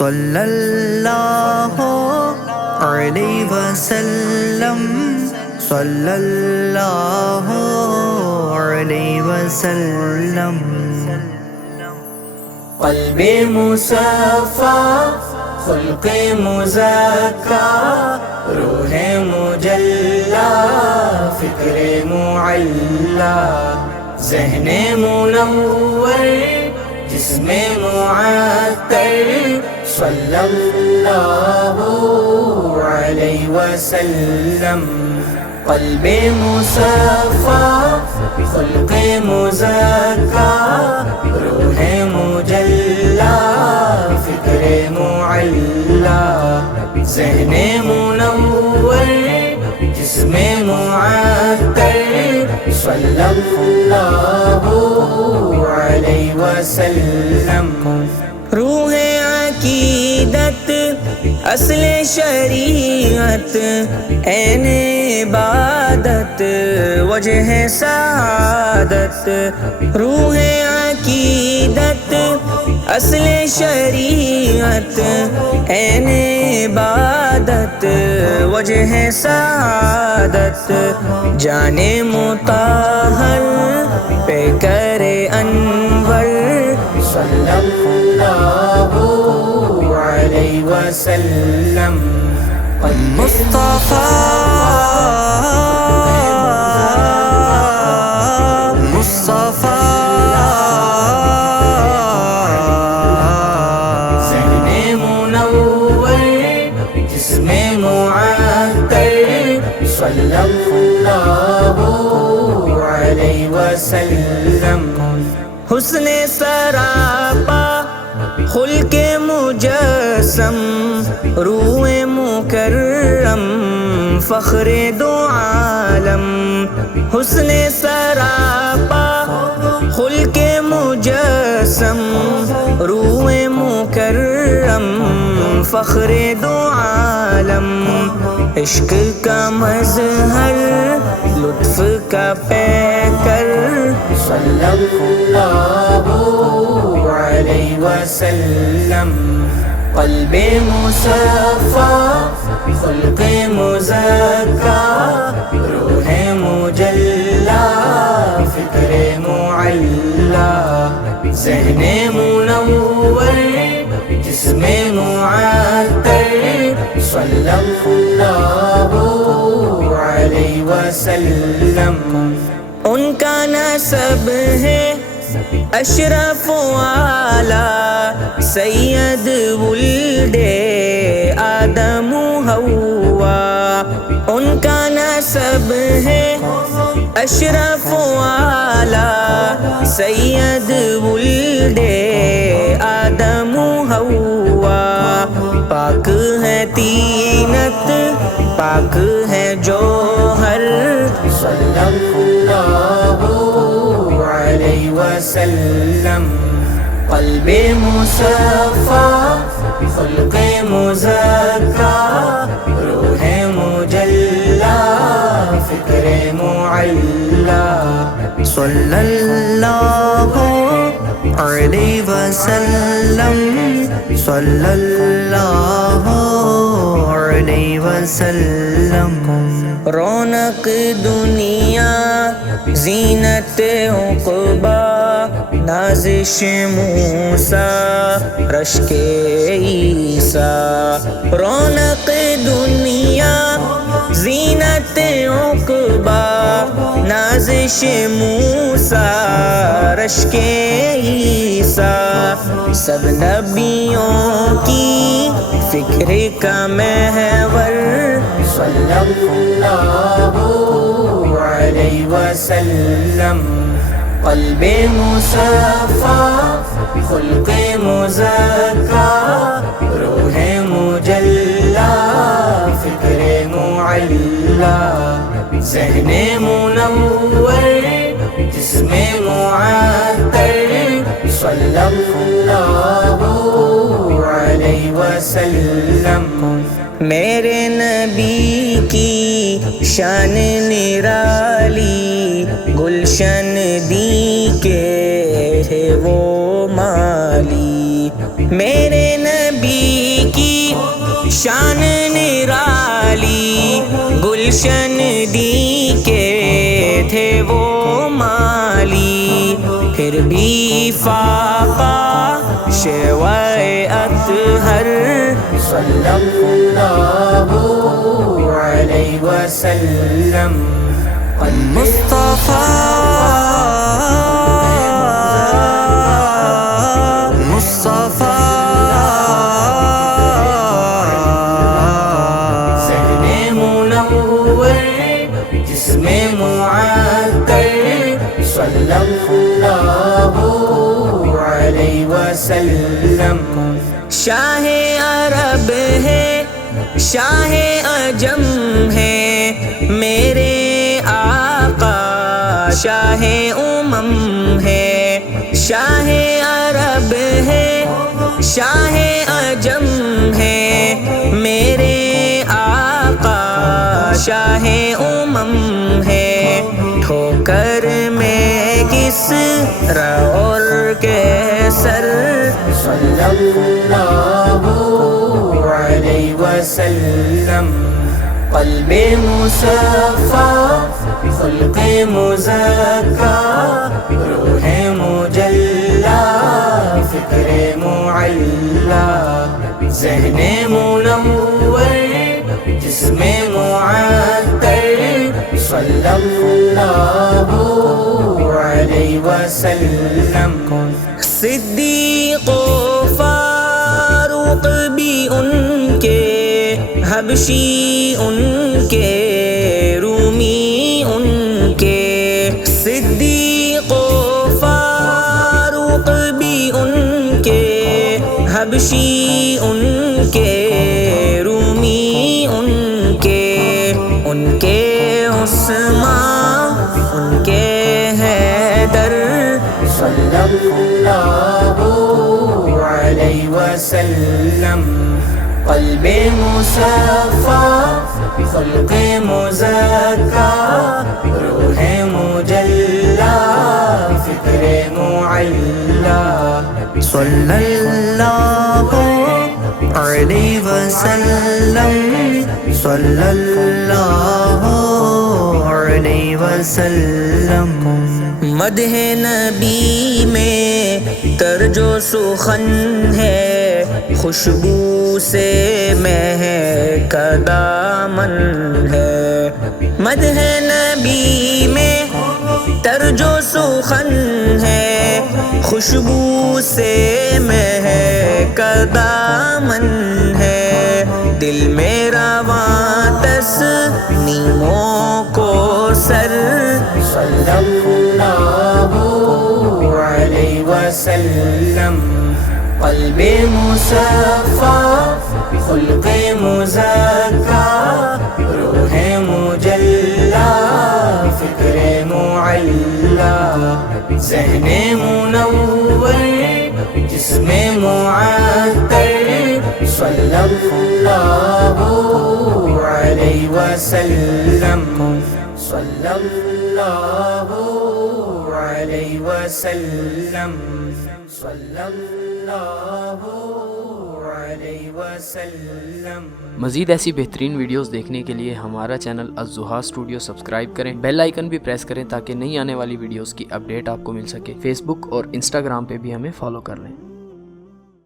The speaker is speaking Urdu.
صلی اللہ علیہ وسلم، صلی اللہ علیہ وسلم۔ قلب مصفا، خلق مزکا، روح مجلا، فکر معلا، ذہن منور، جسم معطر، صلی اللہ علیہ وسلم۔ قلب مصفا، خلق مزکا، روح مجلا، فکر معلا، ذہن منور، جسم معطر، صلی اللہ علیہ وسلم۔ روح عقیدت، اصل شریعت، عین عبادت، وجہ سعادت۔ روح عقیدت، اصل شریعت، عین عبادت، وجہ سعادت، جان مطہر، پیکر انور، صلی اللہ علیہ وسلم۔ مصطفیٰ مصطفیٰ، ذہن منور، جسم معطر، صلی اللہ علیہ وسلم۔ حسن سراپا، خلق مجسم، روح مکرم، فخر دو عالم۔ حسن سراپا، خلق مجسم، روح مکرم، فخر دو عالم۔ عشق کا مظہر، لطف کا پیکر، صلی اللہ علیہ وسلم۔ قلب مصفا، خلق مزکا، روح مجلا، فکر معلا، ذہن منور، جسم معطر، صلی اللہ علیہ وسلم۔ ان کا نسب ہے اشرف والا، سید ولد آدم حوا۔ ان کا نسب ہے اشرف والا، سید ولد آدم حوا۔ پاک ہے تینت، پاک ہے جوہر، صلی اللہ علیہ وسلم۔ قلب مصفا، خلق مزکا، روح مجلا، فکر معلا، صلی اللہ علیہ وسلم، صلی اللہ علیہ وسلم۔ رونق دنیا، زینت عقبیٰ، نازش موسیٰ، رشک عیسیٰ۔ رونق دنیا، زینت عقبیٰ، نازش موسیٰ، رشک عیسیٰ۔ سب نبیوں کی فکر کا محور، صلی اللہ علیہ وسلم۔ قلب مصفا، خلق مزکا، روح مجلا، فکر معلا، ذہن منور، جسم معطر، صلی اللہ علیہ وسلم۔ میرے نبی کی شان نرالی، گلشن دی کے ہے وہ مالی۔ میرے نبی نبی کی شان نرالی، گلشن دی کے تھے وہ مالی، پھر بھی فاقہ شیوائے اطہر صلی اللہ علیہ وسلم۔ مصطفیٰ مصطفیٰ ذہن منور جسم معطر صلی اللہ علیہ وسلم۔ شاہ عرب ہے شاہ عجم ہے میرے آقا، شاہ امم ہے، شاہ عرب ہے شاہ عجم ہے میرے آقا، شاہ امم ہے، ٹھوکر میں کس اور کیسر صلی اللہ علیہ وسلم۔ قلب مصفا خلق مزکا، روح مجلا فکر معلا، ذہن منور جسم معطر صلی اللہ علیہ وسلم۔ صدیق و فاروق بھی ان کے، حبشی ان کے، رومی ان کے، صدیق و فاروق بھی ان کے، حبشی ان کے، رومی ان کے عثمان ان کے حیدر صلی اللہ علیہ وسلم۔ قلب مصفا خلق مزکا، روح مجلا فکر معلا، صلی اللہ علیہ وسلم صلی اللہ علیہ وسلم۔ مدح نبی میں طرز و سخن ہے، خوشبو سے مہکا دامن ہے، مدح نبی میں طرز و سخن ہے، خوشبو سے مہکا دامن ہے، دل میں رواں تسنیموں کو سر صلی اللہ علیہ وسلم۔ قلب مصفا خلق مزکا، روح مجلا فکر معلا، ذہن منور جسم معطر صلی اللہ علیہ وسلم، صلی اللہ علیہ وسلم، صلی اللہ علیہ وسلم۔ مزید ایسی بہترین ویڈیوز دیکھنے کے لیے ہمارا چینل الضحیٰ اسٹوڈیو سبسکرائب کریں، بیل آئیکن بھی پریس کریں تاکہ نئی آنے والی ویڈیوز کی اپڈیٹ آپ کو مل سکے۔ فیس بک اور انسٹاگرام پہ بھی ہمیں فالو کر لیں۔